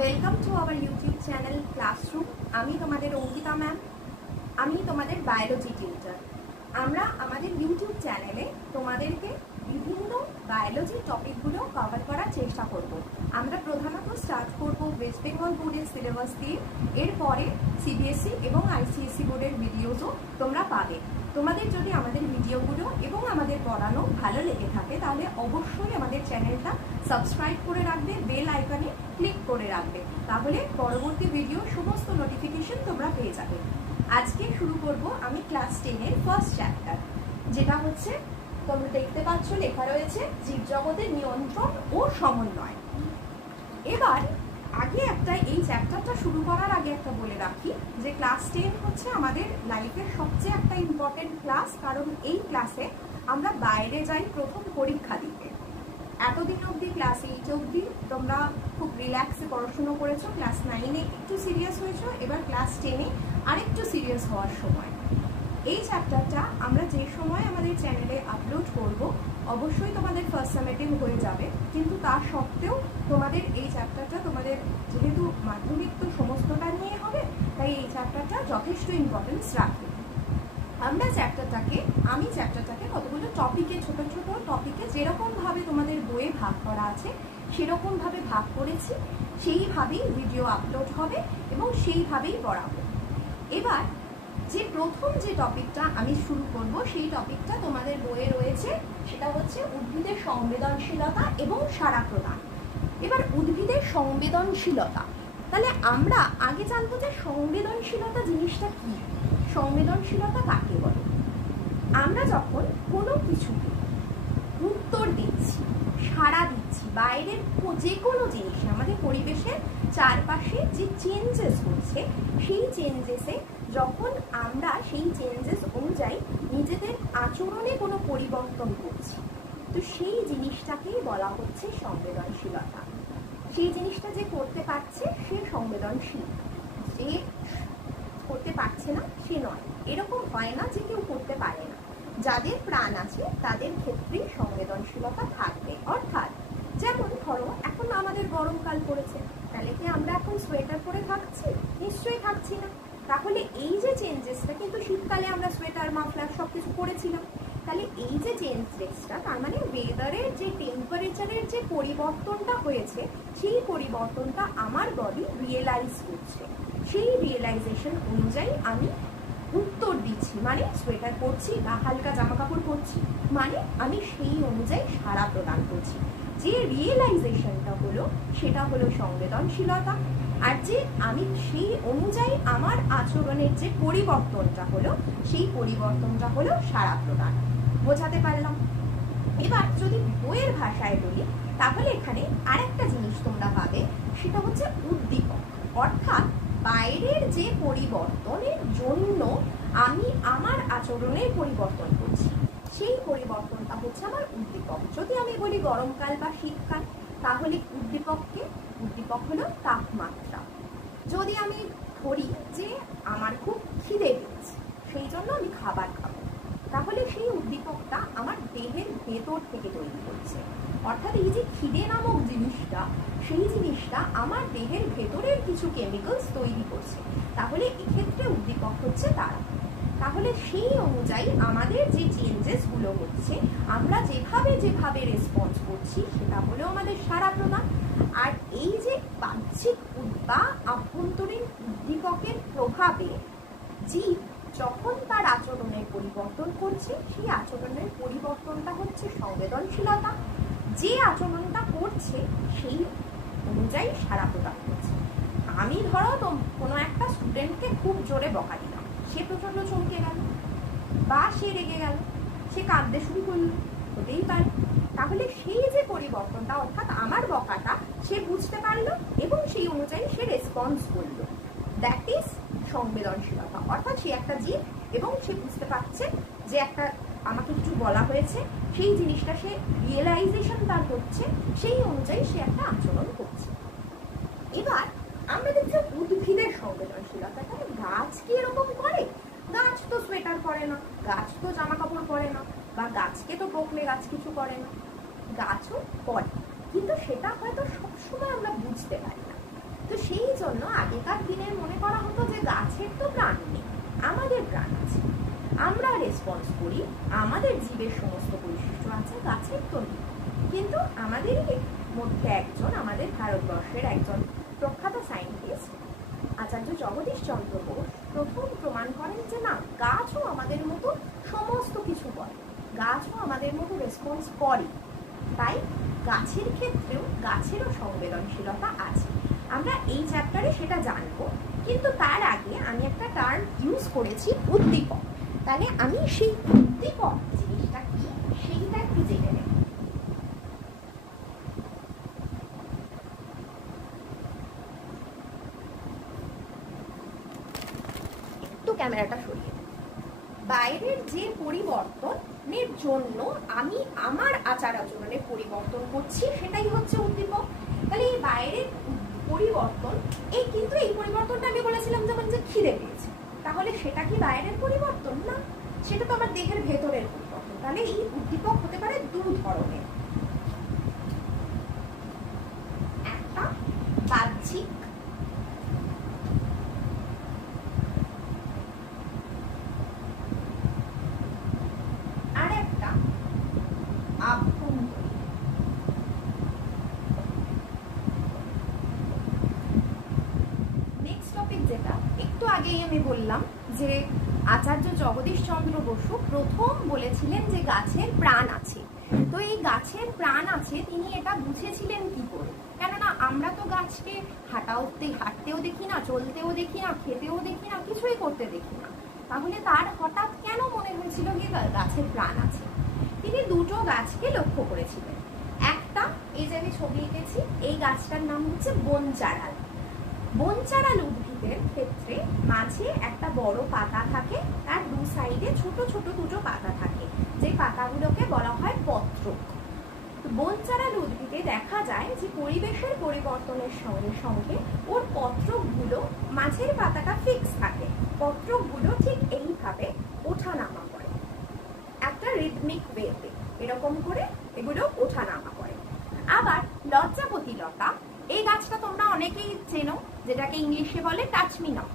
Welcome to our YouTube channel classroom. আমি তোমাদের Ankita ma'am, আমি তোমাদের বায়োলজি টিউটর। আমরা আমাদের ইউটিউব চ্যানেলে তোমাদেরকে বিভিন্ন বায়োলজি টপিকগুলো কভার করার চেষ্টা করব। আমরা প্রধানত স্টার্ট করব ওয়েস্ট বেঙ্গল বোর্ডের সিলেবাস দিয়ে, এরপরে সিবিএসই এবং আইসিএসসি বোর্ডের ভিডিওসও তোমরা পাবে। তোমাদের যদি আমাদের ভিডিওগুলো এবং আমাদের পড়ানো ভালো লেগে থাকে তাহলে অবশ্যই আমাদের চ্যানেলটা সাবস্ক্রাইব করে রাখবে, বেল আইকনে ক্লিক করে রাখবে, তাহলে পরবর্তী ভিডিও সমস্ত নোটিফিকেশন তোমরা পেয়ে যাবে। আজকে শুরু করব আমি ক্লাস 10-এর ফার্স্ট চ্যাপ্টার, যেটা হচ্ছে তোমরা দেখতে পাচ্ছ লেখা রয়েছে জীবজগতের নিয়ন্ত্রণ ও সমন্বয়। এবার আগে এই চ্যাপ্টারটা শুরু করার আগে একটা বলে রাখি যে ক্লাস 10 হচ্ছে আমাদের লাইফের সবচেয়ে একটা ইম্পর্টেন্ট ক্লাস, কারণ এই ক্লাসে আমরা বাইরে যাই প্রথম পরীক্ষা দিতে। এতদিন অবধি ক্লাস 8 অবধি তোমরা খুব রিল্যাক্সে পড়াশুনো করেছো, ক্লাস 9-এ একটু সিরিয়াস হয়েছো, এবার ক্লাস 10-এ আরেকটু সিরিয়াস হওয়ার সময়। এই চ্যাপ্টারটা আমরা যে সময় আমাদের চ্যানেলে আপলোড করব অবশ্যই তোমাদের ফার্স্ট সামেটিভ হয়ে যাবে, কিন্তু তা সত্ত্বেও তোমাদের এই চ্যাপ্টারটা তোমাদের যেহেতু মাধ্যমিক তো সমস্তটা নিয়ে হবে, তাই এই চ্যাপ্টারটা যথেষ্ট ইম্পর্টেন্স রাখে। আমি চ্যাপ্টারটাকে কতগুলো টপিকে, ছোট ছোট টপিকে যেরকমভাবে তোমাদের বইয়ে ভাগ করা আছে সেরকমভাবে ভাগ করেছি, সেইভাবেই ভিডিও আপলোড হবে এবং সেইভাবেই পড়াবো। এবার প্রথম যে টপিকটা আমি শুরু করব সেই টপিকটা তোমাদের বইয়ে রয়েছে, সেটা হচ্ছে উদ্ভিদের সংবেদনশীলতা এবং সাড়া প্রদান। এবার উদ্ভিদের সংবেদনশীলতা, তাহলে আমরা আগে জানবো যে সংবেদনশীলতা জিনিসটা কি, সংবেদনশীলতা কাকে বলে। আমরা যখন কোনো কিছুকে উত্তর দিচ্ছি, সাড়া দিচ্ছি, বাইরের যে কোনো জিনিস আমাদের পরিবেশের চারপাশে যে চেঞ্জেস হচ্ছে সেই চেঞ্জেসে যখন আমরা সেই চেঞ্জেস অনুযায়ী নিজেদের আচরণে কোনো পরিবর্তন করছি, তো সেই জিনিসটাকেই বলা হচ্ছে সংবেদনশীলতা। সেই জিনিসটা যে করতে পারছে সে সংবেদনশীল, যে করতে পারছে না সে নয়। এরকম হয় না যে কেউ করতে পারে না, যাদের প্রাণ আছে তাদের ক্ষেত্রেই সংবেদনশীলতা থাকবে। অর্থাৎ যেমন ধরো এখন আমাদের গরমকাল পড়েছে, তাহলে কি আমরা এখন সোয়েটার পরে থাকছি? নিশ্চয়ই থাকছি না। তাহলে এই যে চেঞ্জেসটা, কিন্তু শীতকালে আমরা সোয়েটার মাফলার সবকিছু পরেছিলাম, তাহলে এই যে চেঞ্জেসটা তার মানে ওয়েদারের যে টেম্পারেচারের যে পরিবর্তনটা হয়েছে সেই পরিবর্তনটা আমার বডি রিয়েলাইজ করছে, সেই রিয়েলাইজেশন অনুযায়ী আমি উত্তর দিচ্ছি, মানে সোয়েটার পরছি বা হালকা জামা কাপড় পরছি, মানে আমি সেই অনুযায়ী সাড়া প্রদান করছি। যে রিয়েলাইজেশনটা হলো সেটা হলো সংবেদনশীলতা, আর যে আমি সেই অনুযায়ী আমার আচরণের যে পরিবর্তনটা হলো সেই পরিবর্তনটা হলো সাড়া প্রদান। বোঝাতে পারলাম? এবার যদি বইয়ের ভাষায় বলি তাহলে এখানে আরেকটা জিনিস তোমরা পাবে, সেটা হচ্ছে উদ্দীপক। অর্থাৎ বাইরের যে পরিবর্তনের জন্য আমি আমার আচরণের পরিবর্তন করছি, সেই পরিবর্তনটা হচ্ছে আমার উদ্দীপক। যদি আমি বলি গরমকাল বা শীতকাল, তাহলে উদ্দীপক হলো তাপমাত্রা। যদি আমি ধরি যে আমার খুব খিদে পেয়েছে, সেই জন্য আমি খাবার খাবো, তাহলে সেই উদ্দীপকটা আমার দেহের ভেতর থেকে তৈরি করছে। অর্থাৎ এই যে খিদে নামক জিনিসটা, সেই জিনিসটা আমার দেহের ভেতরের কিছু কেমিক্যালস তৈরি করছে, তাহলে এক্ষেত্রে উদ্দীপক হচ্ছে তারা। তাহলে সেই অনুযায়ী আমাদের যে চেঞ্জেসগুলো হচ্ছে, আমরা যেভাবে রেসপন্স করছি সেটা হলো আমাদের সাড়া প্রদান। আর এই যে বাহ্যিক বা আভ্যন্তরীণ উদ্দীপকের প্রভাবে জীব যখন তার আচরণের পরিবর্তন করছে, সেই আচরণের পরিবর্তনটা হচ্ছে সংবেদনশীলতা। যে আচরণটা করছে সেই অনুযায়ী সাড়া প্রদান করছে। আমি ধরো কোনো একটা স্টুডেন্টকে খুব জোরে বকা দিলাম, সে প্রচন্ড চমকে গেল বা সে রেগে গেল, সে কাঁদতে শুরু করলো, হতেই পারে। তাহলে সেই যে পরিবর্তনটা, অর্থাৎ আমার বকাটা সে বুঝতে পারলো এবং সেই অনুযায়ী সে রেসপন্স করলো, দ্যাট ইজ সংবেদনশীলতা। অর্থাৎ সে একটা জীব এবং সে বুঝতে পারছে যে একটা আমাকে কিছু বলা হয়েছে, সেই জিনিসটা সে রিয়েলাইজেশন তার হচ্ছে, সেই অনুযায়ী সে একটা আচরণ করছে। এবার আমরা দেখছি উদ্ভিদের সংবেদনশীলতা। তাহলে গাছ কি এরকম করে? গাছ তো সোয়েটার পরে না, গাছ তো জামা কাপড় পরে না, বা গাছকে তো বকলে গাছ কিছু করে না। গাছও করে, কিন্তু সেটা হয়তো সবসময় আমরা বুঝতে পারি না। তো আগেকার দিনের মনে করা হতো যে গাছের তো প্রাণ নেই, আমাদের প্রাণ আছে, আমরা রেসপন্স করি, আমাদের জীবের সমস্ত বৈশিষ্ট্য আছে, গাছের তো নেই। কিন্তু আমাদেরই মধ্যে একজন, আমাদের ভারতবর্ষের একজন প্রখ্যাত সায়েন্টিস্ট আচার্য জগদীশ চন্দ্র বোস প্রথম প্রমাণ করেন যে না, গাছও আমাদের মতো সমস্ত কিছু করে, গাছও আমাদের মতো রেসপন্স করে। তাই গাছের ক্ষেত্রেও গাছেরও সংবেদনশীলতা আছে। আমরা এই চ্যাপ্টারে সেটা জানবো, কিন্তু তার আগে আমি একটা টার্ম ইউজ করেছি, উদ্দীপক। তাহলে আমি সেই উদ্দীপক জিনিসটা কি সেইটা একটু জেনে নেব। একটু ক্যামেরাটা সরিয়ে, বাইরের যে পরিবর্তনের জন্য আমি আমার আচার আচরণে পরিবর্তন করছি সেটাই হচ্ছে উদ্দীপক। তাহলে এই বাইরের পরিবর্তন, কিন্তু এই পরিবর্তনটা আমি বলেছিলাম যেমন যে খিদে পেয়েছে, তাহলে সেটা কি বাইরের পরিবর্তন? না, সেটা তো আমার দেহের ভেতরের পরিবর্তন। তাহলে এই উদ্দীপক হতে পারে দু ধরনের, একটা বাহ্যিক, আর একটা আভ্যন্তরীণ। নেক্সট টপিক যেটা একটু আগেই আমি বললাম যে আচার্য জগদীশ চন্দ্র বসু প্রথম বলেছিলেন যে গাছের প্রাণ আছে। তো এই গাছের প্রাণ আছে তিনি এটা বুঝেছিলেন কি করে? কেননা আমরা তো গাছকে হাঁটতেও দেখি না, চলতেও দেখি না, খেতেও দেখি না, কিছুই করতে দেখি না। তাহলে তার হঠাৎ কেন মনে হয়েছিল যে গাছের প্রাণ আছে? তিনি দুটো গাছকে লক্ষ্য করেছিলেন। একটা, এই যে আমি ছবি এঁকেছি, এই গাছটার নাম হচ্ছে বনচারাল। বনচারাল উদ্ভিদের ক্ষেত্রে মাঝে একটা বড় পাতা থাকে, তার দু সাইডে ছোট ছোট দুটো পাতা থাকে, যে পাতাগুলোকে বলা হয় পত্রক। বনচারাল উদ্ভিদে দেখা যায় যে পরিবেশের পরিবর্তনের সঙ্গে সঙ্গে ওর পত্রকগুলো, মাঝের পাতাটা ফিক্স থাকে, পত্রকগুলো ঠিক এইভাবে ওঠানামা করে, একটা রিদমিক ওয়েতে এরকম করে এগুলো ওঠানামা করে। আবার লজ্জাবতী লতা, এই গাছটা তোমরা অনেকেই চেনো, যেটাকে ইংলিশে বলে টাচমি নট।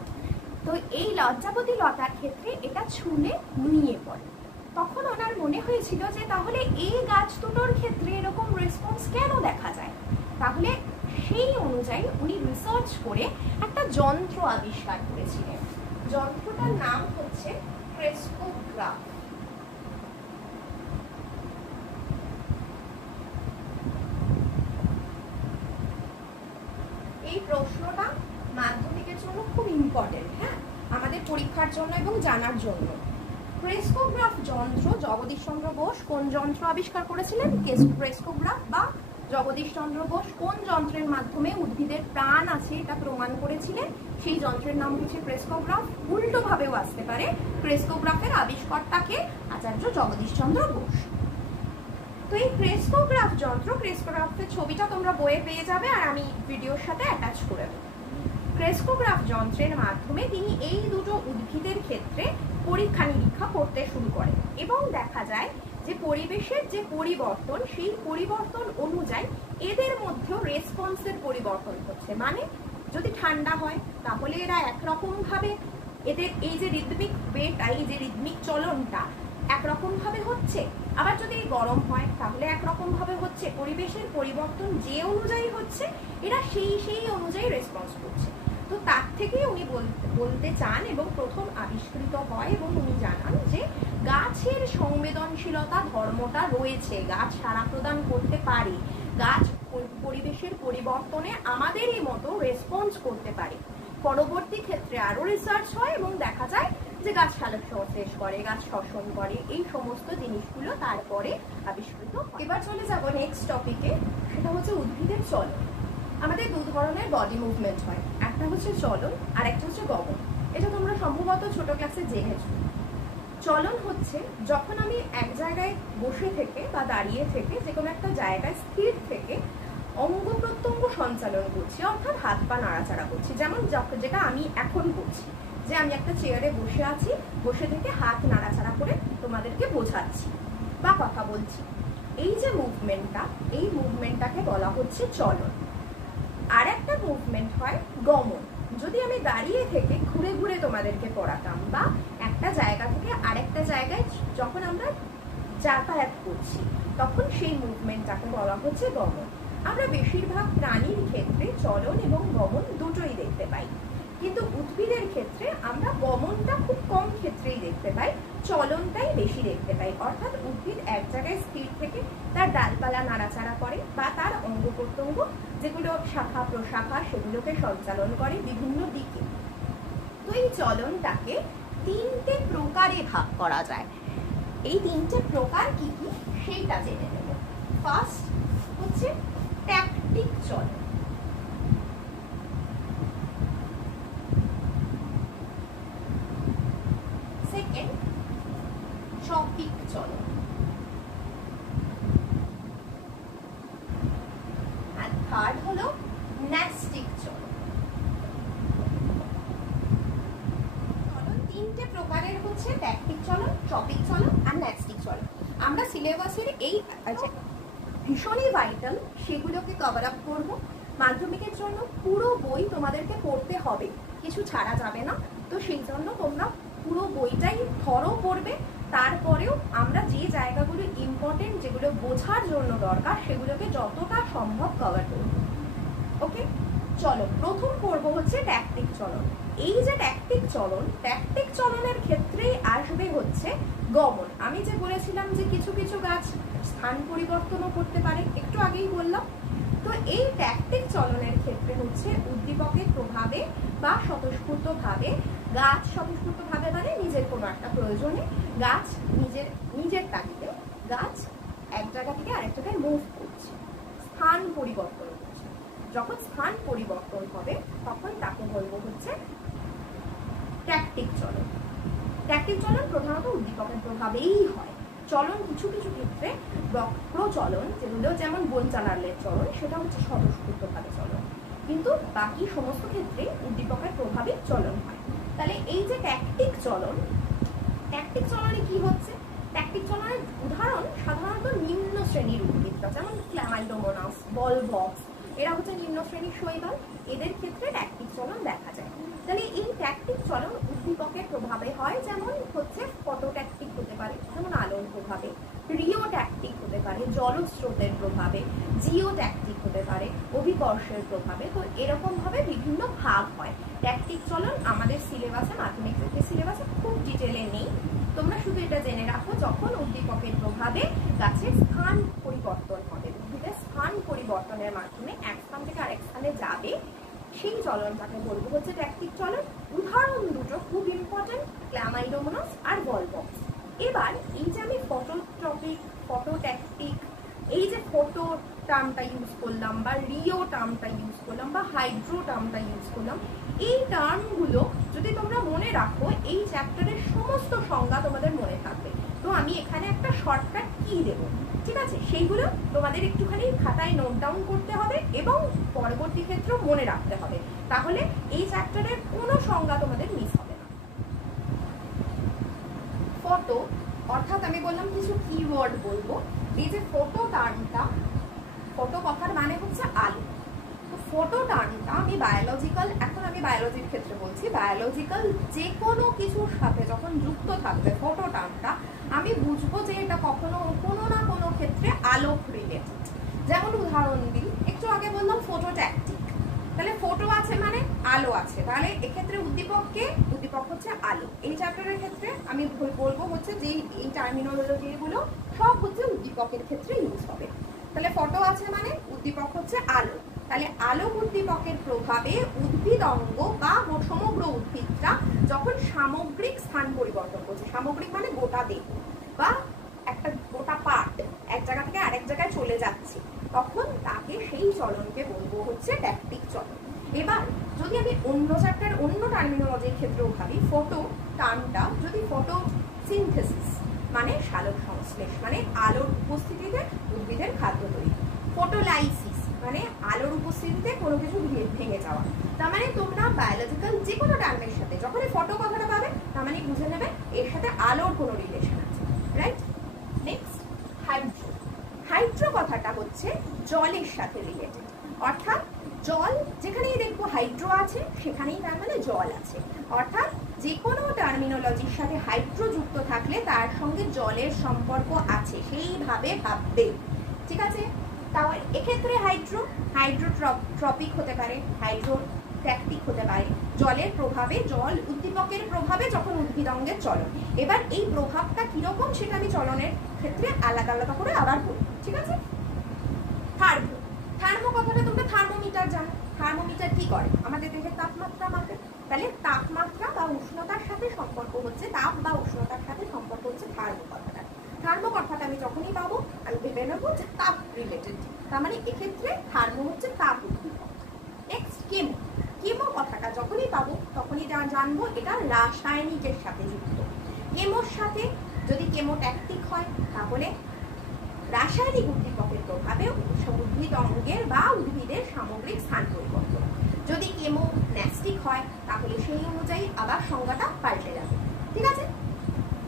তো এই লজ্জাবতী লতার ক্ষেত্রে এটা ছুলে নুয়ে পড়ে। তখন ওনার মনে হয়েছিল যে তাহলে এই গাছ দুটোর ক্ষেত্রে এরকম রেসপন্স কেন দেখা যায়? তাহলে সেই অনুযায়ী উনি রিসার্চ করে একটা যন্ত্র আবিষ্কার করেছিলেন। যন্ত্রটার নাম হচ্ছে ক্রেস্কোগ্রাফ। এই প্রশ্নটা মাধ্যমিকের জন্য খুব ইম্পর্টেন্ট, হ্যাঁ, আমাদের পরীক্ষার জন্য এবং জানার জন্য। ক্রেস্কোগ্রাফ যন্ত্র জগদীশ চন্দ্র বোস কোন যন্ত্র আবিষ্কার করেছিলেন? ক্রেস্কোগ্রাফ বা জগদীশ চন্দ্র বোস কোন যন্ত্রের মাধ্যমে উদ্ভিদের প্রাণ আছে এটা প্রমাণ করেছিলেন? সেই যন্ত্রের নাম হচ্ছে ক্রেস্কোগ্রাফ। উল্টো ভাবেও আসতে পারে, ক্রেস্কোগ্রাফের আবিষ্কর্তাকে আচার্য জগদীশ চন্দ্র বোস। তো এই ক্রেস্কোগ্রাফ যন্ত্র, ক্রেস্কোগ্রাফের ছবিটা তোমরা বইয়ে পেয়ে যাবে আর আমি ভিডিওর সাথে অ্যাটাচ করে দেব। ক্রেস্কোগ্রাফ যন্ত্রের মাধ্যমে তিনি এই দুটো উদ্ভিদের ক্ষেত্রে পরীক্ষা নিরীক্ষা করতে শুরু করেন এবং দেখা যায় যে পরিবেশের যে পরিবর্তন, সেই পরিবর্তন অনুযায়ী এদের মধ্যেও রেসপন্সের পরিবর্তন হচ্ছে। মানে যদি ঠান্ডা হয় তাহলে এরা একরকম ভাবে, এদের এই যে রিদমিক ওয়েটা, এই যে রিদমিক চলনটা একরকম ভাবে হচ্ছে। আবার যদি গরম হয় তাহলে একরকম ভাবে হচ্ছে। পরিবেশের পরিবর্তন যে অনুযায়ী হচ্ছে এরা সেই অনুযায়ী রেসপন্স করছে। তো তার থেকে উনি বলতে চান এবং প্রথম আবিষ্কৃত হয় এবং উনি জানান যে গাছের সংবেদনশীলতা ধর্মটা রয়েছে, গাছ সাড়া প্রদান করতে পারে, গাছ পরিবেশের পরিবর্তনে আমাদেরই মতো রেসপন্স করতে পারে। পরবর্তী ক্ষেত্রে আরো রিসার্চ হয় এবং দেখা যায় যে গাছ সালোকসংশ্লেষ করে, গাছ শ্বসন করে, এই সমস্ত জিনিসগুলো তারপরে আবিষ্কৃত। এবার চলে যাব নেক্সট টপিকে, সেটা হচ্ছে উদ্ভিদের চলন। আমাদের দু ধরনের বডি মুভমেন্ট হয়, একটা হচ্ছে চলন আর একটা হচ্ছে গমন। এটা তোমরা সম্ভবত ছোট ক্লাসে জেনেছো। চলন হচ্ছে যখন আমি এক জায়গায় বসে থেকে বা দাঁড়িয়ে থেকে যে কোনো একটা জায়গায় স্থির থেকে অঙ্গ প্রত্যঙ্গ সঞ্চালন করছি, অর্থাৎ হাত পা নাড়াচাড়া করছি। যেমন যেটা আমি এখন করছি, যে আমি একটা চেয়ারে বসে আছি, বসে থেকে হাত নাড়াচাড়া করে তোমাদেরকে বোঝাচ্ছি বা কথা বলছি। এই যে মুভমেন্টটা, এই মুভমেন্টটাকে বলা হচ্ছে চলন। আর একটা মুভমেন্ট হয় গমন। যদি দাঁড়িয়ে থেকে ঘুরে ঘুরে তোমাদেরকে পড়াতাম, বা একটা জায়গা থেকে আরেকটা জায়গায় যখন আমরা যাতায়াত করছি তখন সেই মুভমেন্টটাকে বলা হচ্ছে গমন। আমরা বেশিরভাগ প্রাণীর ক্ষেত্রে চলন এবং গমন দুটোই দেখতে পাই, কিন্তু উদ্ভিদের ক্ষেত্রে আমরা গমনটা খুব কম ক্ষেত্রেই দেখতে পাই, চলনটাই বেশি দেখতে পাই। অর্থাৎ উদ্ভিদ এক জায়গায় স্থির থেকে তার ডালপালা নাড়াচাড়া করে বা তার অঙ্গ প্রত্যঙ্গ যেগুলো শাখা প্রশাখা সেগুলোকে সঞ্চালন করে বিভিন্ন দিকে। তো এই চলনটাকে তিনটে প্রকারে ভাগ করা যায়। এই তিনটে প্রকার কি কি সেইটা জেনে নেব। ফার্স্ট হচ্ছে ট্যাকটিক চলন। সেকেন্ড ট্রপিক চলন। আর থার্ড হলো ন্যাস্টিক চলন। তিনটে প্রকারের হচ্ছে ট্যাকটিক চলন, ট্রপিক চলন আর ন্যাস্টিক চলন। আমরা সিলেবাসের এই ভীষণই ভাইটাল সেগুলোকে কভার আপ করবো। মাধ্যমিকের জন্য পুরো বই তোমাদেরকে পড়তে হবে, কিছু ছাড়া যাবে না। তো সেই জন্য তোমরা পুরো বইটাই ধরো পড়বে, তারপরেও আমরা যে জায়গাগুলো ইম্পর্টেন্ট যেগুলো বোঝার জন্য দরকার সেগুলোকে যতটা সম্ভব কভার করব। ওকে, চলো প্রথম পর্ব হচ্ছে ট্যাকটিক চলন। এই যে ট্যাকটিক চলন, ট্যাকটিক চলনের ক্ষেত্রেই আসবে হচ্ছে গমন। আমি যে বলেছিলাম যে কিছু কিছু গাছ স্থান পরিবর্তনও করতে পারে, একটু আগেই বললাম। তো এই ট্যাকটিক চলনের ক্ষেত্রে হচ্ছে উদ্দীপকের প্রভাবে বা স্বতঃস্ফূর্তভাবে গাছ, স্বতঃস্ফূর্তভাবে মানে নিজের কোনো একটা প্রয়োজনে গাছ নিজের তাগিদে গাছ এক জায়গা থেকে আরেক জায়গায় মুভ করছে, স্থান পরিবর্তন করছে। যখন স্থান পরিবর্তন হবে তখন তাকে বলবো হচ্ছে ট্যাকটিক চলন। ট্যাকটিক চলন প্রধানত উদ্দীপকের প্রভাবেই হয়। চলন কিছু কিছু ক্ষেত্রে বক্র চলন, যেগুলো যেমন বন চালালের চলন, সেটা হচ্ছে স্বতঃস্ফূর্তভাবে চলন, কিন্তু বাকি সমস্ত ক্ষেত্রে উদ্দীপকের প্রভাবে চলন হয়। তাহলে এই যে ট্যাকটিক চলন, ট্যাকটিক চলনে কি হচ্ছে? ট্যাকটিক চলনের উদাহরণ সাধারণত নিম্ন শ্রেণীর উদ্ভিদরা, যেমন ক্ল্যামাইডোমোনাস, বলভক্স, এরা হচ্ছে নিম্ন শ্রেণীর শৈবাল। এদের ক্ষেত্রে ট্যাকটিক চলন দেখা যায়। তাহলে এই ট্যাকটিক চলন উদ্দীপকের প্রভাবে হয়, যেমন হচ্ছে ফটোট্যাকটিক হতে পারে, যেমন আলোর প্রভাবে, রিওট্যাকটিক হতে পারে জলস্রোতের প্রভাবে, জিওট্যাকটিক হতে পারে অভিকর্ষের প্রভাবে। তো এরকম ভাবে বিভিন্ন ভাগ হয়। ট্যাকটিক চলন আমাদের সিলেবাসে, মাধ্যমিক সিলেবাসে খুব ডিটেলে নেই, তোমরা শুধু এটা জেনে রাখো যখন উদ্দীপকের প্রভাবে গাছের স্থান পরিবর্তন হবে, উদ্ভিদের স্থান পরিবর্তনের মাধ্যমে এক স্থান থেকে আরেক স্থানে যাবে, সেই চলনটাকে বলবো হচ্ছে ট্যাকটিক চলন। উদাহরণ দুটো খুব ইম্পর্টেন্ট, ক্ল্যামাইডোমোনাস আর বলভক্স। এবার এই যে আমি ফটোট্রপিক, ফটোট্যাকটিক, এই যে ফটো টার্মটা ইউজ করলাম বা রিও টার্মটা ইউজ করলাম বা হাইড্রো টার্মটা ইউজ করলাম, এই টার্মগুলো যদি তোমরা মনে রাখো এই চ্যাপ্টারের সমস্ত সংজ্ঞা তোমাদের মনে থাকবে। তো আমি এখানে একটা শর্টকাট কি দেবো, ঠিক আছে, সেইগুলো তোমাদের একটুখানি খাতায় নোট ডাউন করতে হবে এবং পরবর্তী ক্ষেত্রেও মনে রাখতে হবে, তাহলে এই চ্যাপ্টারের কোনো সংজ্ঞা তোমাদের মিস হবে না। ফটো অর্থাৎ আমি বললাম কিছু কিওয়ার্ড বলবো। এই যে ফটো টার্মটা, ফটো কথার মানে হচ্ছে আলো। তো ফটো টার্মটা আমি বায়োলজিক্যাল, এখন আমি বায়োলজির ক্ষেত্রে বলছি, বায়োলজিক্যাল যে কোনো কিছুর সাথে যখন যুক্ত থাকবে ফটো টার্মটা, আমি বুঝবো যে এটা কখনো কোনো না কোনো ক্ষেত্রে আলোক রিলেটেড। যেমন উদাহরণ দিই, একটু আগে বললাম ফটোট্যাকটিক, তাহলে ফটো আছে মানে আলো আছে, তাহলে এক্ষেত্রে উদ্দীপক হচ্ছে আলো। এই চ্যাপ্টারের ক্ষেত্রে আমি বলবো হচ্ছে যে এই টার্মিনোলজিগুলো সব হচ্ছে উদ্দীপকের ক্ষেত্রে ইউজ হবে। তাহলে ফটো আছে মানে উদ্দীপক হচ্ছে আলো, তাহলে আলোক উদ্দীপকের প্রভাবে উদ্ভিদ অঙ্গ বা সমগ্র উদ্ভিদটা যখন সামগ্রিক স্থান পরিবর্তন করছে, সামগ্রিক মানে গোটা দেহ বা একটা গোটা পার্ট এক জায়গা থেকে আরেক জায়গায় চলে যাচ্ছে, তখন তাকে সেই চলনকে বলবো হচ্ছে ট্যাকটিক চলন। এবার যদি আমি অন্য চ্যাপ্টার অন্য টার্মিনোলজির ক্ষেত্রেও ভাবি, ফটো টার্মটা যদি ফটো সিনথেসিস মানে সালোক সংশ্লেষ, মানে আলোর উপস্থিতিতে উদ্ভিদের খাদ্য তৈরি, ফটোলাইসিস মানে আলোর উপস্থিতিতে কোনো কিছু ভেঙে যাওয়া। তার মানে তোমরা বায়োলজিক্যাল যে কোনো টার্মের সাথে যখনই ফটো কথাটা পাবে তার মানে বুঝে নেবে এর সাথে আলোর কোনো রিলেশন আছে, রাইট? Next hydro. হাইড্রো কথাটা হচ্ছে জলের সাথে রিলেটেড, অর্থাৎ জল যেখানেই দেখবো হাইড্রো আছে সেখানেই তার মানে জল আছে, অর্থাৎ যে কোনো টার্মিনোলজির সাথে হাইড্রো যুক্ত থাকলে তার সঙ্গে জলের সম্পর্ক আছে সেইভাবে ভাববে, ঠিক আছে। তাহলে এক্ষেত্রে হাইড্রোট্রপিক হতে পারে, হাইড্রোট্যাকটিক হতে পারে, জলের প্রভাবে, জল উদ্দীপকের প্রভাবে যখন উদ্ভিদ অঙ্গের চলন। এবার এই প্রভাবটা কিরকম সেটা আমি চলনের ক্ষেত্রে আলাদা আলাদা করে আবার বলবো, ঠিক আছে। থার্মো কথাটা তোমরা থার্মোমিটার জানো। থার্মোমিটার কি করে? আমাদের দেহের তাপমাত্রা মাপে। তাহলে তাপমাত্রা বা উষ্ণতার সাথে সম্পর্ক হচ্ছে, তাপ বা উষ্ণতার সাথে সম্পর্ক হচ্ছে থার্মো কথাটা। থার্মো কথাটা আমি যখনই পাবো আমি ভেবে নেবো যে তাপ রিলেটেড, তার মানে এক্ষেত্রে থার্মো হচ্ছে তাপ উদ্দীপক। Next chemo. কেমো কথাটা যখনই পাবো তখনই জানবো এটা রাসায়নিকের সাথে যুক্ত। কেমোর সাথে যদি কেমোট্যাকটিক হয় তাহলে রাসায়নিক উদ্দীপকের প্রভাবে উদ্ভিদ অঙ্গের বা উদ্ভিদের সামগ্রিক স্থান পরিবর্তন। যদি কেমোন্যাস্টিক হয় তাহলে সেই অনুযায়ী আবার সংজ্ঞাটা পাল্টে যাবে, ঠিক আছে।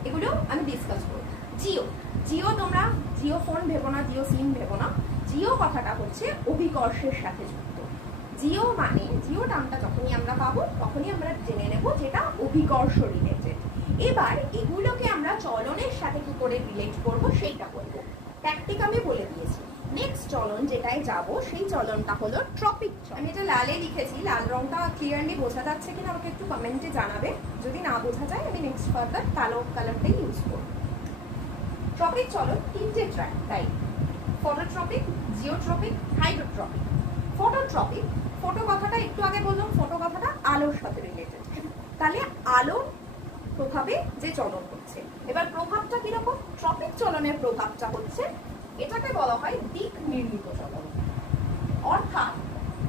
এগুলো আমি ডিসকাস করব। জিও তোমরা জিও ফোন ভেবো না, জিও সিম ভেবো না। জিও কথাটা হচ্ছে অভিকর্ষের সাথে যুক্ত। জিও মানে, জিও নামটা যখনই আমরা পাবো তখনই আমরা জেনে নেব যেটা অভিকর্ষ রিলেটেড। এবার এগুলোকে আমরা চলনের সাথে কি করে রিলেট করব সেইটা বলবো। ট্যাকটিক আমি বলে দিয়েছি। নেক্সট চলন যেটায় যাব সেই চলনটা হলো ট্রপিক। আমি এটা লালে লিখেছি, লাল রংটা ক্লিয়ারলি বোঝা যাচ্ছে কিনা আমাকে একটু কমেন্টে জানাবে। যদি না বোঝা যায় আমি নেক্সট ফার্দার কালো কালারটাই ইউজ করব। ট্রপিক চলন তিনটে type: phototropic, geotropic, hydrotropic. Phototropic, photo কথাটা একটু আগে বললাম, ফটো কথাটা আলোর সাথে রিলেটেড। তাহলে আলোর প্রভাবে যে চলন হচ্ছে। এবার প্রভাবটা কিরকম? ট্রপিক চলনের প্রভাবটা হচ্ছে, এটাকে বলা হয় দিক নির্ণীত চলন, অর্থাৎ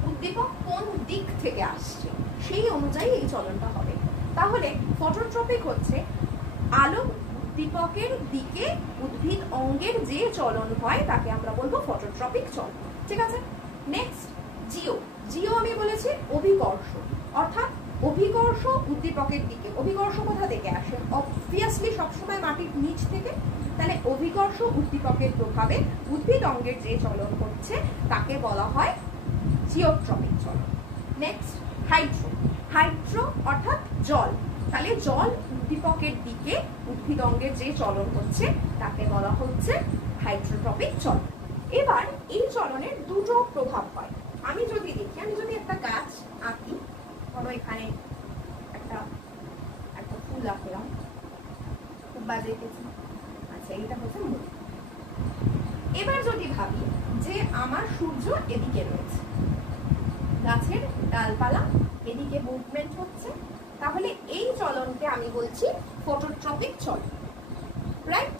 উদ্দীপক কোন দিক থেকে আসছে সেই অনুযায়ী এই চলনটা হবে। তাহলে ফটোট্রপিক হচ্ছে আলো উদ্দীপকের দিকে উদ্ভিদ অঙ্গের যে চলন হয় তাকে আমরা বলবো ফটোট্রপিক চলন, ঠিক আছে। নেক্সট জিও আমি বলেছি অভিকর্ষ, অর্থাৎ অভিকর্ষ উদ্দীপকের দিকে। অভিকর্ষ কোথা থেকে আসে? অবভিয়াসলি সবসময় মাটির নিচ থেকে। তাহলে অভিকর্ষ উদ্দীপকের প্রভাবে উদ্ভিদ অঙ্গের যে চলন হচ্ছে তাকে বলা হয় জিওট্রপিক চলন। নেক্সট হাইড্রো অর্থাৎ জল। তাহলে জল উদ্দীপকের দিকে উদ্ভিদ অঙ্গের যে চলন হচ্ছে তাকে বলা হচ্ছে হাইড্রোট্রপিক চলন। এবার এই চলনের দুটো প্রভাব হয়। আমি যদি দেখি, আমি যদি একটা গাছ আঁকি, ধরো এখানে একটা ফুল আঁকলাম, খুব বাজে এঁকেছি, আচ্ছা এইটা হচ্ছে মূল। এবার যদি ভাবি যে আমার সূর্য এদিকে রয়েছে, গাছের ডালপালা এদিকে মুভমেন্ট হচ্ছে, তাহলে এই চলনকে আমি বলছি ফটোট্রপিক চলন, রাইট।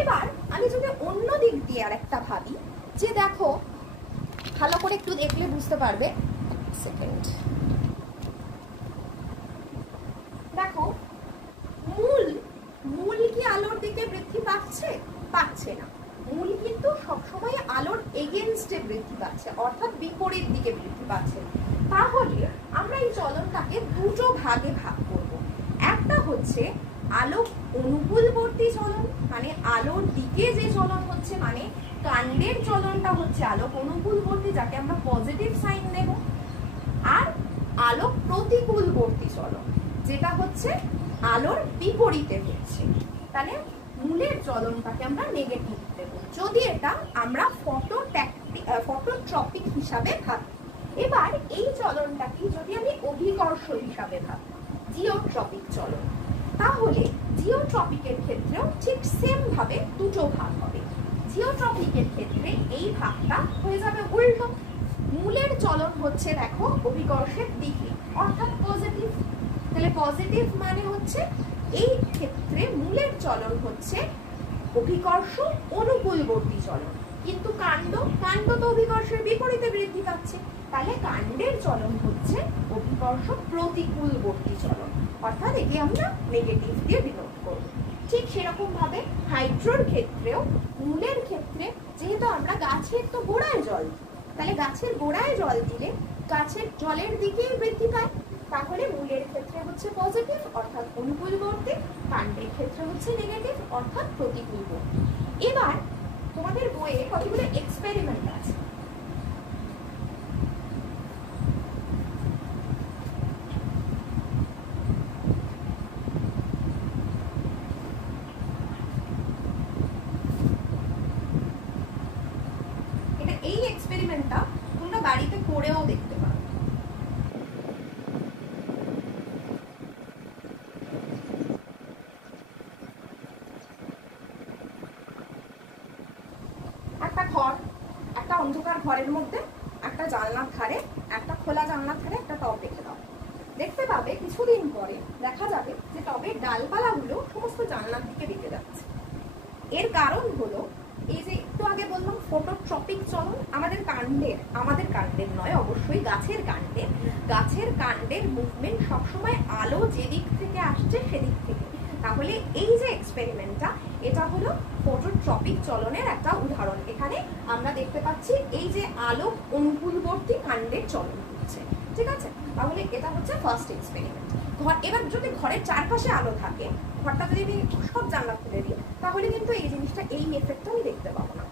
এবার আমি যদি অন্য দিক দিয়ে আর একটা ভাবি, যে দেখো ভালো করে একটু দেখলে বুঝতে পারবে, সেকেন্ড, দেখো মূল কি আলোর দিকে বৃদ্ধি পাচ্ছে না। মূল কিন্তু সবসময় আলোর এগেনস্টে বৃদ্ধি পাচ্ছে, অর্থাৎ বিপরীত দিকে বৃদ্ধি পাচ্ছে। তাহলে আমরা এই চলনটাকে দুটো ভাগে ভাগ করব। একটা হচ্ছে আলো অনুকূলবর্তী চলন, মানে আলোর দিকে যে চলন হচ্ছে, মানে কাণ্ডের চলনটা হচ্ছে আলোক অনুকূলবর্তী, যাকে আমরা পজিটিভ সাইন দেব। আর আলো প্রতিকূলবর্তী চলন, যেটা হচ্ছে আলোর বিপরীতে হচ্ছে। তাহলে মূলের চলনটাকে আমরা নেগেটিভ দেব যদি এটা আমরা ফটোট্রপিক হিসাবে ভাবি। এবার এই চলনটাকে যদি আমি অভিকর্ষ হিসাবে ভাবি, জিওট্রপিক চলন, তাহলে জিওট্রপিকের ক্ষেত্রেও ঠিক সেম ভাবে দুটো ভাগ হবে। জিওট্রপিকের ক্ষেত্রে এই ভাগটা হয়ে যাবে উল্টো। মূলের চলন হচ্ছে দেখো অভিকর্ষের দিকে, অর্থাৎ পজিটিভ। তাহলে পজিটিভ মানে হচ্ছে এই ক্ষেত্রে মূলের চলন হচ্ছে অভিকর্ষ অনুকূলবর্তী চলন, কিন্তু কাণ্ড তো অভিকর্ষের বিপরীতে বৃদ্ধি পাচ্ছে, তাহলে কাণ্ডের চলন হচ্ছে অভিকর্ষ প্রতিকূলবর্তী চলন, অর্থাৎ একে আমরা নেগেটিভ দিয়ে ডিনোট করব। ঠিক সেরকম ভাবে হাইড্রোর ক্ষেত্রেও মূলের ক্ষেত্রে, যেহেতু আমরা গাছের তো গোড়ায় জল, তাহলে গাছের গোড়ায় জল দিলে গাছের জলের দিকেই বৃদ্ধি পায়, তাহলে মূলের ক্ষেত্রে হচ্ছে পজিটিভ অর্থাৎ অনুকূলবর্তী, কাণ্ডের ক্ষেত্রে হচ্ছে নেগেটিভ অর্থাৎ প্রতিকূলবর্তী। এবার তোমাদের বইয়ে কতগুলো এক্সপেরিমেন্ট আছে, ঘরের মধ্যে একটা জানলার ধারে, একটা খোলা জানলার ধারে একটা টব রেখে দাও, দেখতে পাবে কিছুদিন পরে দেখা যাবে যে টবের ডালপালাগুলো সমস্ত জানলার দিকে বেঁকে যাচ্ছে। এর কারণ হলো এই যে একটু আগে বললাম ফটোট্রপিক চলন, আমাদের কাণ্ডের নয়, অবশ্যই গাছের কাণ্ডের মুভমেন্ট সবসময় আলো যেদিক থেকে আসছে সেদিক থেকে। তাহলে এই যে এক্সপেরিমেন্টটা, এটা হলো ফটোট্রপিক চলনের একটা উদাহরণ। এখানে আমরা দেখতে পাচ্ছি এই যে আলো অনুকূলবর্তী কাণ্ডের চলন হচ্ছে, ঠিক আছে? তাহলে এটা হচ্ছে ফার্স্ট এক্সপেরিমেন্ট। এবার যদি ঘরের চারপাশে আলো থাকে, ঘরটা যদি আমি সব জানলা খুলে দিই, তাহলে কিন্তু এই জিনিসটা, এই এফেক্টটা আমি দেখতে পাবো না।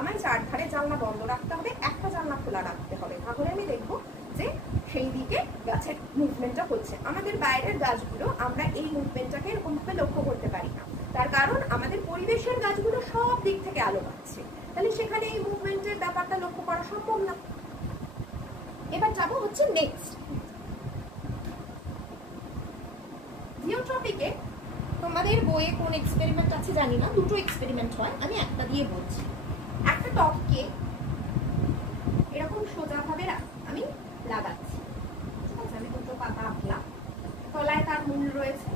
আমার চারধারে জানলা বন্ধ রাখতে হবে, একটা জানলা খোলা রাখতে হবে, তাহলে আমি দেখবো যে সেই দিকে গাছের মুভমেন্টটা হচ্ছে। আমাদের বাইরের গাছগুলো আমরা এই মুভমেন্টটাকে এরকম ভাবে লক্ষ্য করতে পারি না, তার কারণ আমাদের পরিবেশের গাছগুলো সব দিক থেকে আলো পাচ্ছে, তাহলে সেখানে এই মুভমেন্টের ব্যাপারটা লক্ষ্য করা সম্ভব না। এবার যাবো হচ্ছে নেক্সট জিওট্রপিকে। তোমাদের বইয়ে কোন এক্সপেরিমেন্ট আছে জানি না, দুটো এক্সপেরিমেন্ট হয়, আমি একটা দিয়ে বলছি। একটা টবকে এরকম সোজা ভাবে আমি লাগাচ্ছি, ঠিক আছে? আমি দুটো পাতা আঁকলাম, তলায় তার মূল রয়েছে।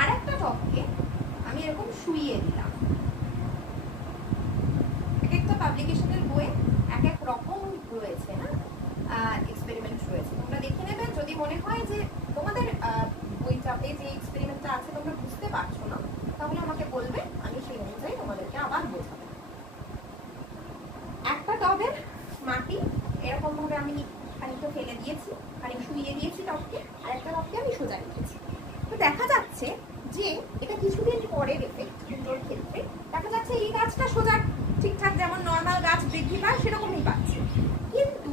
আর একটা টবকে আমি এরকম শুইয়ে দিলাম। এক একটা পাবলিকেশনের বইয়ে এক এক রকম রয়েছে না, এক্সপেরিমেন্ট রয়েছে, তোমরা দেখে নেবে। যদি মনে হয় যে তোমাদের বইটাতে যে এক্সপেরিমেন্টটা আছে তোমরা বুঝতে পারছো না, তাহলে আমাকে বলবে, আমি সেই অনুযায়ী তোমাদেরকে আবার বোঝাবো। একটা টবের মাটি এরকম ভাবে আমি খানিকটা ফেলে দিয়েছি, খানিক শুইয়ে দিয়েছি টবকে, আর একটা টবকে আমি সোজা রেখেছি। তো দেখা যাচ্ছে যে এটা কিছুদিন পরের এফেক্ট। দুটোর ক্ষেত্রে দেখা যাচ্ছে এই গাছটা সোজা ঠিকঠাক যেমন নর্মাল গাছ বৃদ্ধি পায় সেরকমই পাচ্ছে, কিন্তু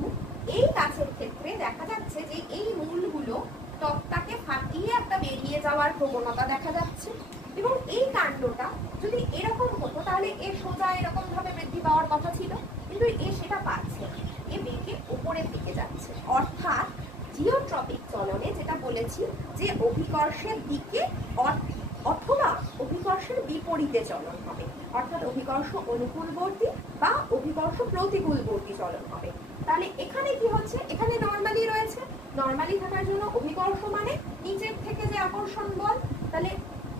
এই গাছের ক্ষেত্রে দেখা যাচ্ছে যে এই মূলগুলো টবটাকে ফাটিয়ে একটা বেরিয়ে যাওয়ার প্রবণতা দেখা যাচ্ছে। এবং এই কাণ্ডটা যদি এরকম হতো তাহলে এর সোজা এরকম ভাবে বৃদ্ধি পাওয়ার কথা ছিল, কিন্তু এ সেটা পাচ্ছে না, এ বেঁকে উপরের দিকে যাচ্ছে। অর্থাৎ জিওট্রপিক চলনে যেটা বলেছি যে অভিকর্ষের দিকে অথবা অভিকর্ষের বিপরীতে চলন হবে, অর্থাৎ অভিকর্ষ অনুকূলবর্তী বা অভিকর্ষ প্রতিকূলবর্তী চলন হবে। তাহলে এখানে কি হচ্ছে, এখানে নরমালি রয়েছে, নরমালি থাকার জন্য অভিকর্ষ মানে নিচের থেকে যে আকর্ষণ বল, তাহলে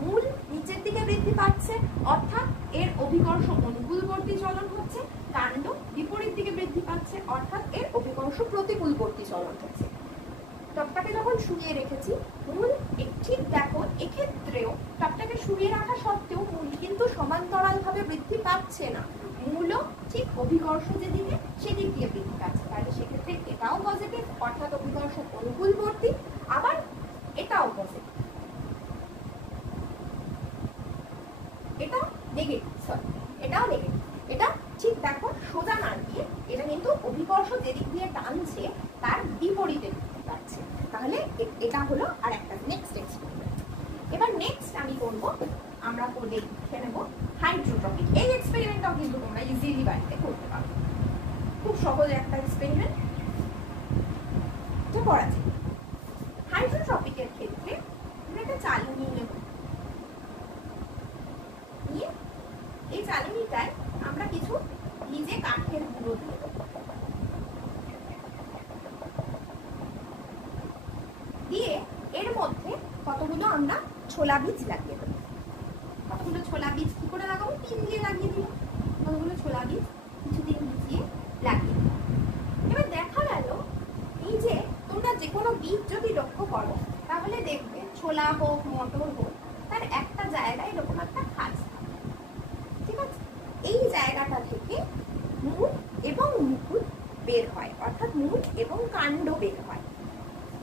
মূল নিচের দিকে বৃদ্ধি পাচ্ছে, অর্থাৎ এর অভিকর্ষ অনুকূলবর্তী চলন হচ্ছে। কাণ্ড বিপরীত দিকে বৃদ্ধি পাচ্ছে, অর্থাৎ এর অভিকর্ষ প্রতিকূলবর্তী চলন হচ্ছে। টবটাকে যখন শুইয়ে রেখেছি, মূল ঠিক দেখো এক্ষেত্রেও টবটাকে শুইয়ে রাখা সত্ত্বেও মূল কিন্তু সমান্তরাল ভাবে বৃদ্ধি পাচ্ছে না, মূলও ঠিক অভিকর্ষ যেদিকে সেদিক দিয়ে বৃদ্ধি পাচ্ছে। তাহলে সেক্ষেত্রে এটাও পজিটিভ, অর্থাৎ অভিকর্ষ অনুকূলবর্তী, আবার এটাও পজিটিভ, এটা নেগেটিভ, সরি এটাও নেগেটিভ। এটা ঠিক দেখো সোজা না গিয়ে এটা কিন্তু অভিকর্ষ যেদিক দিয়ে টানছে তার বিপরীতে পাচ্ছে। তাহলে এটা হলো আর একটা নেক্সট এক্সপেরিমেন্ট। এবার নেক্সট আমি করব, আমরা করে দেখে নেব হাইড্রোট্রপিক। এই এক্সপেরিমেন্টটাও কিন্তু তোমরা ইজিলি বাড়িতে করতে পারো, খুব সহজ একটা এক্সপেরিমেন্ট, এটা করা যায়। হাইড্রোট্রপিকের ক্ষেত্রে আমরা একটা চালু নিয়ে নেব, নিয়ে এই চালুনিটায় আমরা কিছু ভিজে কাঠের গুঁড়ো দিয়ে দেবো, দিয়ে এর মধ্যে কতগুলো আমরা ছোলা বীজ লাগিয়ে দেবো। কতগুলো ছোলা বীজ কি করে লাগাবো, পিন দিয়ে লাগিয়ে দিই, কতগুলো ছোলা বীজ কিছুদিন ভিজিয়ে লাগিয়ে দিই। এবার দেখা গেল এই যে তোমরা যে কোনো বীজ যদি লক্ষ্য করো তাহলে দেখবে ছোলা হোক মটর হোক তার একটা জায়গায় এরকম একটা খাঁজ থাকে, ঠিক আছে? এই জায়গাটা থেকে মূল এবং মুকুল বের হয়, অর্থাৎ মূল এবং কাণ্ড বের হয়।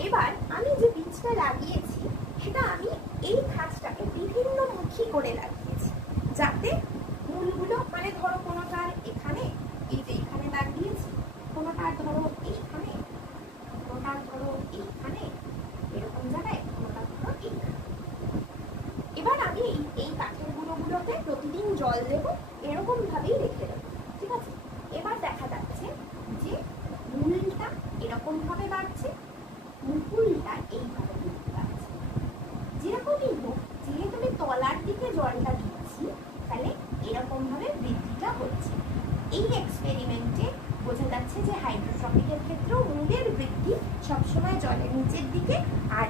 এবার আমি যে বীজটা লাগিয়েছি সেটা আমি এই খাঁজটাকে বিভিন্ন মুখী করে লাগিয়েছি, যাতে মূলগুলো মানে ধরো কোনোটার এখানে, এই যে এখানে লাগিয়েছি, কোনোটার ধরো এইখানে, কোনোটার ধরো এইখানে, এরকম জায়গায়, কোনোটার ধরো এইখানে। এবার আমি এই কাঠের গুঁড়োগুলোতে প্রতিদিন জল দেবো, এরকম ভাবেই রেখে দেবো, ঠিক আছে? এবার দেখা যাচ্ছে যে মূলটা এরকম ভাবে বাড়ছে, মুকুলটা এইভাবে বৃদ্ধি পাচ্ছে। যেরকমই হোক, যেহেতু আমি তলার দিকে জলটা দিচ্ছি তাহলে এরকম ভাবে বৃদ্ধিটা হচ্ছে। এই এক্সপেরিমেন্টে বোঝা যাচ্ছে যে হাইড্রোট্রপিকের ক্ষেত্রে অণুদের বৃদ্ধি সবসময় জলের নিচের দিকে আর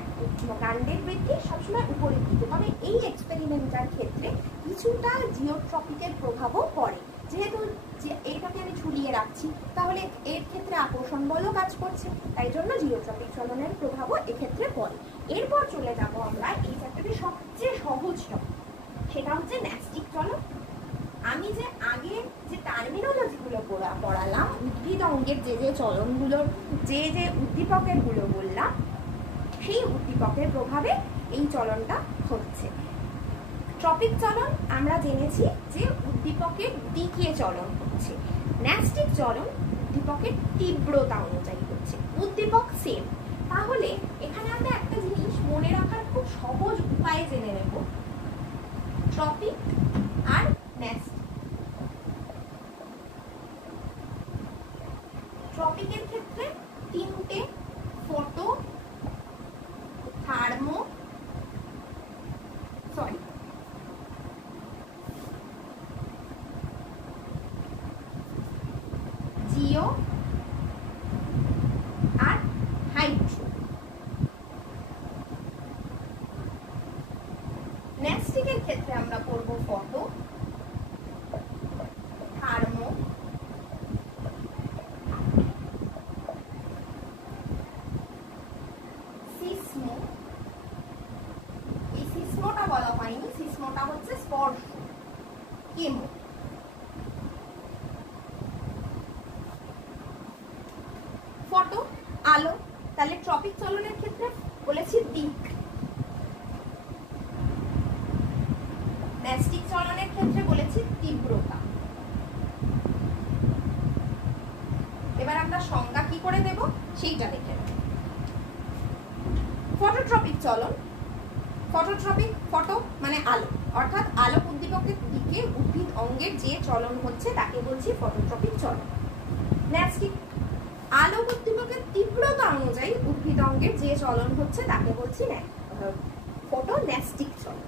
কাণ্ডের বৃদ্ধি সবসময় উপরের দিকে। তবে এই এক্সপেরিমেন্টার ক্ষেত্রে কিছুটা জিওট্রপিকের প্রভাবও পড়ে। যেহেতু এইটাকে আমি ঝুলিয়ে রাখছি তাহলে এর ক্ষেত্রে আকর্ষণ বলও কাজ করছে, তাই জন্য জিওট্রপিক চলনের প্রভাবও এক্ষেত্রে পড়ে। এরপর চলে যাব আমরা এই চ্যাপ্টারের সবচেয়ে সহজ টপিক, সেটা হচ্ছে ন্যাস্টিক চলন। আমি যে আগে যে টার্মিনোলজিগুলো পড়ালাম, উদ্ভিদ অঙ্গের যে যে চলনগুলোর যে যে উদ্দীপকের গুলো বললাম, সেই উদ্দীপকের প্রভাবে এই চলনটা হচ্ছে। ট্রপিক চলন আমরা জেনেছি যে উদ্দীপকের দিকে চলন হচ্ছে। ন্যাস্টিক চলন উদ্দীপকের তীব্রতা অনুযায়ী হচ্ছে। উদ্দীপক সেম, তাহলে এখানে আমরা একটা জিনিস মনে রাখার খুব সহজ উপায় জেনে নেব, ট্রপিক আর ন্যাস্টিক। ট্রপিকের ক্ষেত্রে তিনটে, ফটো, জিও আর হাইড্রো। ন্যাস্টিকের ক্ষেত্রে আমরা পড়ব ফটো, থার্মো, সিসমো। এই সিসমোটা বলা হয়নি, সিসমোটা হচ্ছে স্পর্শ, কেমো। ফটো আলো, তাহলে ট্রপিক চলনের ক্ষেত্রে বলেছি দিক। ন্যাস্টিক চলনের ক্ষেত্রে বলেছি তীব্রতা। এবার আমরা সংজ্ঞা কি করে দেব সেইটা দেখে নেব। ফটোট্রপিক চলন, ফটোট্রপিক, ফটো মানে আলো, অর্থাৎ আলোক উদ্দীপকের দিকে উদ্ভিদ অঙ্গের যে চলন হচ্ছে তাকে বলছি ফটোট্রপিক চলন। ন্যাস্টিক, আলোক উদ্দীপকের তীব্রতা অনুযায়ী উদ্ভিদ অঙ্গের যে চলন হচ্ছে তাকে বলছি ফটোন্যাস্টিক চলন।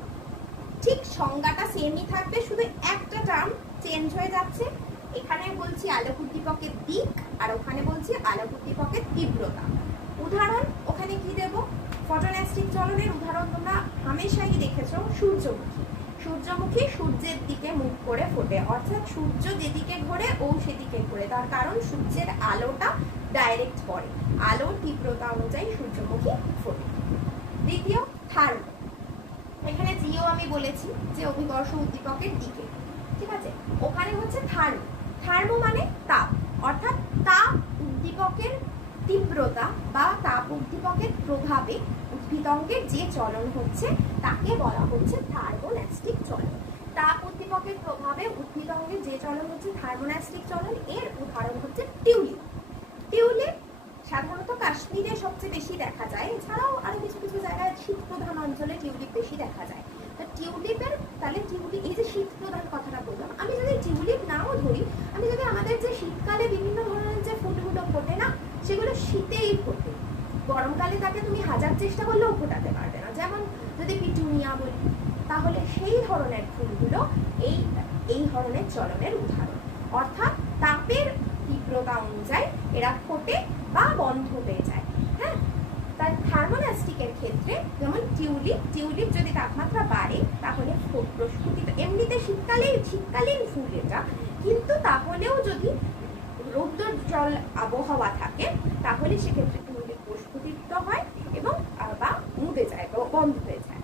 ঠিক সংজ্ঞাটা সেমই থাকবে, শুধু একটা টার্ম চেঞ্জ হয়ে যাচ্ছে। এখানে বলছি আলোক উদ্দীপকের দিক আর ওখানে বলছি আলোক উদ্দীপকের তীব্রতা। উদাহরণ ওখানে কি দেব? ফটোন্যাস্টিক চলনের উদাহরণ তোমরা হামেশাই দেখেছো, সূর্যমুখী। সূর্যমুখী সূর্যের দিকে মুখ করে ফোটে, অর্থাৎ সূর্য যেদিকে ঘোরে ও সেদিকে ঘোরে, তার কারণ সূর্যের আলোটা ডাইরেক্ট পড়ে, আলোর তীব্রতা অনুযায়ী সূর্যমুখী ফোটে। দ্বিতীয় থার্মো, এখানে জিও আমি বলেছি যে অভিকর্ষ উদ্দীপকের দিকে, ঠিক আছে, ওখানে হচ্ছে থার্মো। থার্মো মানে তাপ, অর্থাৎ তাপ উদ্দীপকের তীব্রতা বা তাপ উদ্দীপকের প্রভাবে উদ্ভিদঙ্গের যে চলন হচ্ছে তাকে বলা হচ্ছে থার্মোন্যাস্টিক চলন। তাপ উদ্দীপকের প্রভাবে উদ্ভিদঙ্গের যে চলন হচ্ছে থার্মোন্যাস্টিক চলন। এর উদাহরণ হচ্ছে টিউলিপ। টিউলিপ সাধারণত কাশ্মীরে সবচেয়ে বেশি দেখা যায়, এছাড়াও আরো কিছু কিছু জায়গায় শীত প্রধান অঞ্চলে টিউলিপ বেশি দেখা যায়। তো টিউলিপের, তাহলে টিউলিপ, এই যে শীত প্রধান কথাটা বললাম, আমি যদি টিউলিপ নাও ধরি, আমি যদি আমাদের যে শীতকালে বিভিন্ন ধরনের যে ফুলগুলো ফোটে না, সেগুলো শীতেই ফোটে, গরমকালে তাকে তুমি হাজার চেষ্টা করলেও ফোটাতে পারবে না। যেমন যদি পিটুনিয়া বলি, তাহলে সেই ধরনের ফুলগুলো এই ধরনের চলনের উদাহরণ, অর্থাৎ তাপের তীব্রতা অনুযায়ী এরা ফোটে বা বন্ধ হয়ে যায়। হ্যাঁ, তাই থার্মোন্যাস্টিকের ক্ষেত্রে যেমন টিউলিপ যদি তাপমাত্রা বাড়ে তাহলে প্রস্ফুটিত, এমনিতে শীতকালীন ফুল এটা, কিন্তু তাহলেও যদি রৌদ্র জল আবহাওয়া থাকে তাহলে সেক্ষেত্রে টিউলিপ প্রস্ফুটিত হয় এবং বা মুদে যায় বা বন্ধ হয়ে যায়।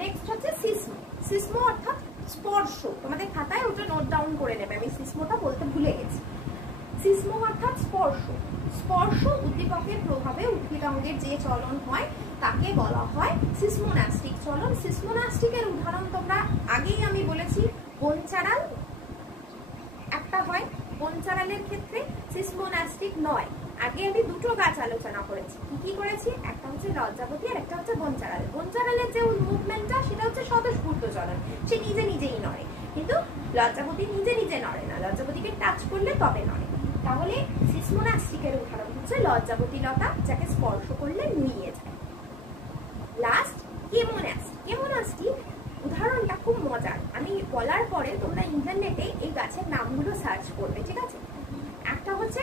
নেক্সট হচ্ছে সিসমো। সিসমো অর্থাৎ স্পর্শ, তোমাদের খাতায় ওটা নোট ডাউন করে নেবে, আমি সিসমোটা বলতে ভুলে গেছি। সিসমো অর্থাৎ স্পর্শ। স্পর্শ উদ্দীপকের প্রভাবে উদ্ভিদঙ্গের যে চলন হয় তাকে বলা হয় সিসমোন্যাস্টিক চলন। সিসমোন্যাস্টিকের উদাহরণ তোমরা আগেই আমি বলেছি, বনচারাল একটা হয়, বনচারালের ক্ষেত্রে সিসমোন্যাস্টিক নয়। আগে আমি দুটো গাছ আলোচনা করেছি, কি করেছি, একটা হচ্ছে লজ্জাবতী আর একটা হচ্ছে বনচারাল। বনচারালের যে মুভমেন্টটা সেটা হচ্ছে স্বতঃস্ফূর্ত চলন, সে নিজেই নড়ে, কিন্তু লজ্জাবতী নিজে নড়ে না, লজ্জাবতীকে টাচ করলে তবে নড়ে। তাহলে সিসমোন্যাস্টিকের উদাহরণ হচ্ছে লজ্জাবতী লতা, যাকে স্পর্শ করলে নুয়ে যায়। Last chemonastic. কেমোন্যাস্টিক উদাহরণটা খুব মজার, আমি বলার পরে তোমরা ইন্টারনেটে এই গাছের নামগুলো সার্চ করবে, ঠিক আছে? একটা হচ্ছে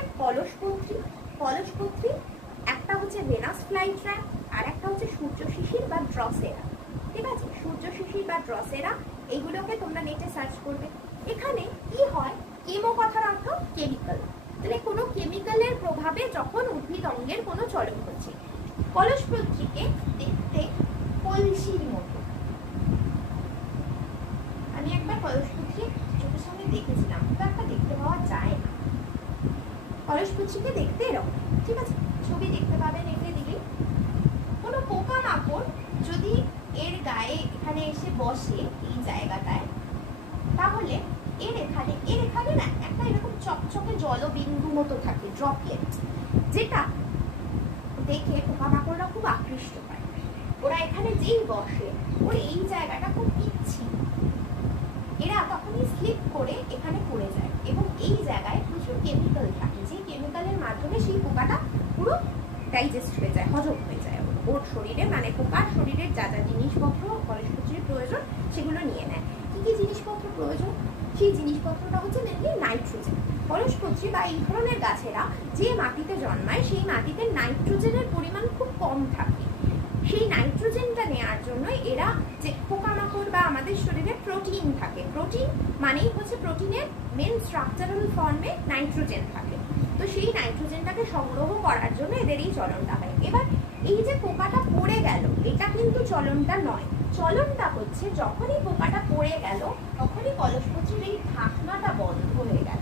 কলসপত্রী, একটা হচ্ছে ভেনাস ফ্লাই ট্র্যাপ, আর একটা হচ্ছে সূর্য শিশির বা ড্রসেরা, ঠিক আছে? সূর্য শিশির বা ড্রসেরা এইগুলোকে তোমরা নেটে সার্চ করবে। এখানে কি হয়, কেমো কথার অর্থ কেমিক্যাল, তাহলে কোনো কেমিক্যালের প্রভাবে যখন উদ্ভিদ অঙ্গের কোনো চলন হচ্ছে। কলসপত্রীকে দেখতে কলসির মতো, আমি একবার কলসপত্রী চোখের সামনে দেখেছিলাম, খুব একটা দেখতে পাওয়া যায় না। কলসপত্রীকে দেখতে এরকম, ঠিক আছে? ছবি দেখতে পাবেন এতে দিলে। কোনো পোকামাকড় যদি এর গায়ে এখানে এসে বসে এই জায়গাটায়, তাহলে এর এখানে না একটা এরকম চকচকে জলবিন্দু মতো থাকে, ড্রপলেট, যেটা দেখে পোকামাকড়রা খুব আকৃষ্ট হয়। ওরা এখানে যেই বসে ওর এই জায়গাটা খুব পিচ্ছিল, এরা তখনই স্লিপ করে এখানে পড়ে যায় এবং এই জায়গায় প্রচুর কেমিক্যাল থাকে, যে কেমিক্যালের মাধ্যমে সেই পোকাটা পুরো ডাইজেস্ট হয়ে যায়, হজম হয়ে যায় ওর শরীরে, মানে পোকার শরীরের যা যা জিনিসপত্র কলসপত্রীর প্রয়োজন সেগুলো নিয়ে নেয়। কি কি জিনিসপত্র প্রয়োজন? সেই জিনিসপত্রটা হচ্ছে মেনলি নাইট্রোজেন। কলসপত্রী বা এই ধরনের গাছেরা যে মাটিতে জন্মায় সেই মাটিতে নাইট্রোজেনের পরিমাণ খুব কম থাকে। সেই নাইট্রোজেনটা নেওয়ার জন্য এরা, যে পোকামাকড় বা আমাদের শরীরে প্রোটিন থাকে, প্রোটিন মানেই হচ্ছে প্রোটিনের মেন স্ট্রাকচারাল ফর্মে নাইট্রোজেন থাকে, তো সেই নাইট্রোজেনটাকে সংগ্রহ করার জন্য এদের এই চলনটা হয়। এবার এই যে পোকাটা পড়ে গেল, এটা কিন্তু চলনটা নয়, চলনটা হচ্ছে যখনই পোকাটা পড়ে গেল তখনই কলসপত্রীর এই ঢাকনাটা বন্ধ হয়ে গেল,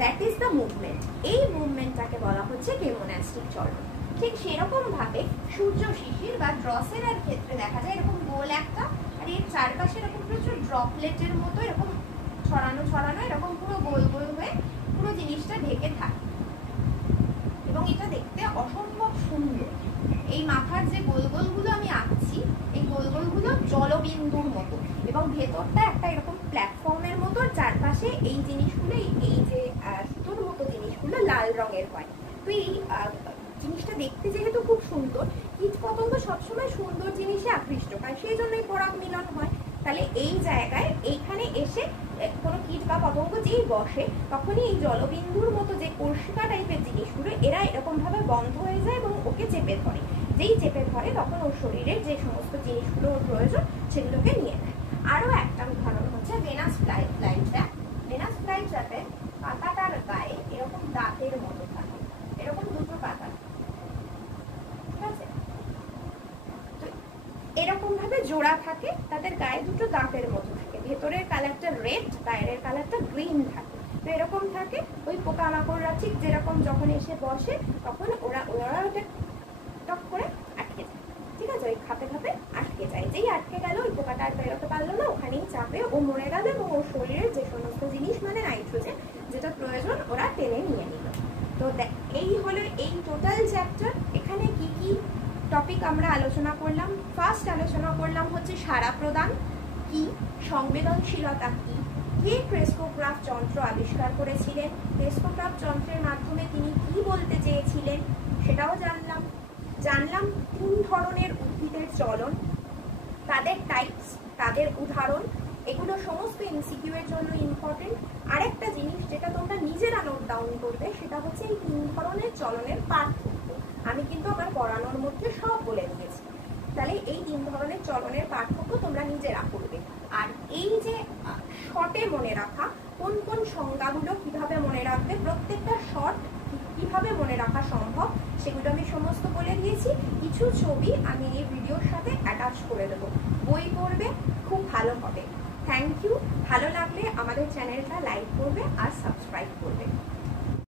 দ্যাট ইজ দ্য মুভমেন্ট। এই মুভমেন্টটাকে বলা হচ্ছে কেমোনাস্টিক চলন। ঠিক সেরকম ভাবে সূর্য শিশির বা ড্রসেরার ক্ষেত্রে দেখা যায় এরকম গোল একটা, আর এর চারপাশে এরকম প্রচুর ড্রপলেটের মতো এরকম ছড়ানো এরকম পুরো গোল গোল হয়ে পুরো জিনিসটা ঢেকে থাকে এবং এটা দেখতে অসম্ভব সুন্দর। এই মাথার যে গোল গোলগুলো আমি আঁকছি, এই গোল গোলগুলো জলবিন্দুর মতো এবং ভেতরটা একটা এরকম প্ল্যাটফর্মের মতো, চারপাশে এই জিনিসগুলো, এই যে সুতোর মতো জিনিসগুলো লাল রঙের হয়। তো এই জিনিসটা দেখতে যেহেতু খুব সুন্দর, কীট পতঙ্গ সবসময় সুন্দর জিনিসে আকৃষ্ট হয়, সেই জন্যই পরাগ মিলন হয়। তাহলে এই জায়গায় এইখানে এসে কোনো কীট বা পতঙ্গ যেই বসে তখনই এই জলবিন্দুর মতো যে কর্ষিকা টাইপের জিনিসগুলো এরা এরকম ভাবে বন্ধ হয়ে যায় এবং ওকে চেপে ধরে। যেই চেপে ধরে তখন ওর শরীরের যে সমস্ত জিনিসগুলো ওর প্রয়োজন সেগুলোকে নিয়ে নেয়। আরো একটা উদাহরণ হচ্ছে Venus fly trap. Venus fly ট্র্যাপের পাতাটার গায়ে এরকম দাঁতের মতো থাকে, এরকম দুটো পাতা, ঠিক আছে? তো এরকম ভাবে জোড়া থাকে, তাদের গায়ে দুটো দাঁতের মতো থাকে, ভেতরের কালারটা রেড, বাইরের কালারটা গ্রিন থাকে। তো এরকম থাকে, ওই পোকামাকড়রা ঠিক যেরকম যখন এসে বসে তখন ওরা ওটা টক করে আটকে যায়, ঠিক আছে? ওই খাপে আটকে যায়, যেই আটকে গেল ওই পোকাটা আর বেরোতে পারলো না, ওখানেই চাপে ও মরে গেল এবং ওর শরীরের যে সমস্ত জিনিস মানে নাইট্রোজেন যেটা প্রয়োজন ওরা টেনে নিয়ে নিল। তো এই হলো এই টোটাল চ্যাপ্টার। এখানে কি কি টপিক আমরা আলোচনা করলাম? ফার্স্ট আলোচনা করলাম হচ্ছে সাড়া প্রদান কি, সংবেদনশীলতা কি, কে ক্রেস্কোগ্রাফ যন্ত্র আবিষ্কার করেছিলেন, ক্রেস্কোগ্রাফ যন্ত্রের মাধ্যমে তিনি কি বলতে চেয়েছিলেন সেটাও জানলাম। 3 ধরনের উদ্ভিদের চলন, তাদের টাইপস, তাদের উদাহরণ, এগুলো সমস্ত এমসিকিউ এর জন্য ইম্পর্টেন্ট। আরেকটা জিনিস যেটা তোমরা নিজেরা নোট ডাউন করবে সেটা হচ্ছে এই 3 ধরনের চলনের পার্থক্য। আমি কিন্তু আমার পড়ানোর মধ্যে সব বলে দিয়েছি, তাহলে এই 3 ধরনের চলনের পার্থক্য তোমরা নিজেরা করবে। আর এই যে শর্টে মনে রাখা, কোন কোন সংজ্ঞাগুলো কিভাবে মনে রাখবে, প্রত্যেকটা শর্ট কিভাবে মনে রাখা সম্ভব সেগুলো আমি সমস্ত বলে দিয়েছি। কিছু ছবি আমি এই ভিডিওর সাথে অ্যাটাচ করে দেবো, বই পড়বে, খুব ভালো হবে। Thank you. ভালো লাগলে আমাদের চ্যানেলটা লাইক করবে আর সাবস্ক্রাইব করবে।